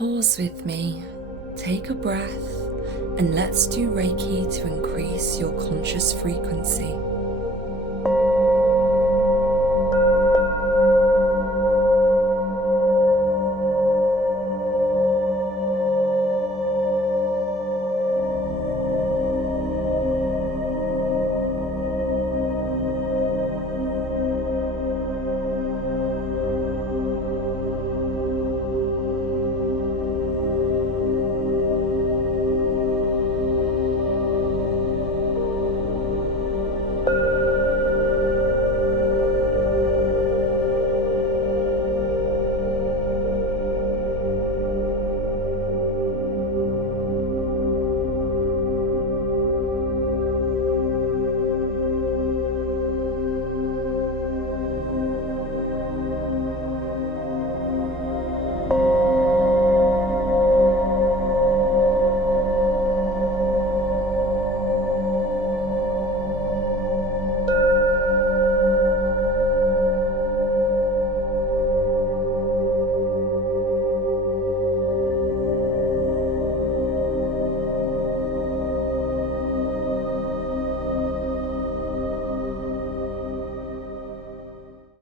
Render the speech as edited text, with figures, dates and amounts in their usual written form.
Pause with me, take a breath, and let's do Reiki to increase your conscious frequency.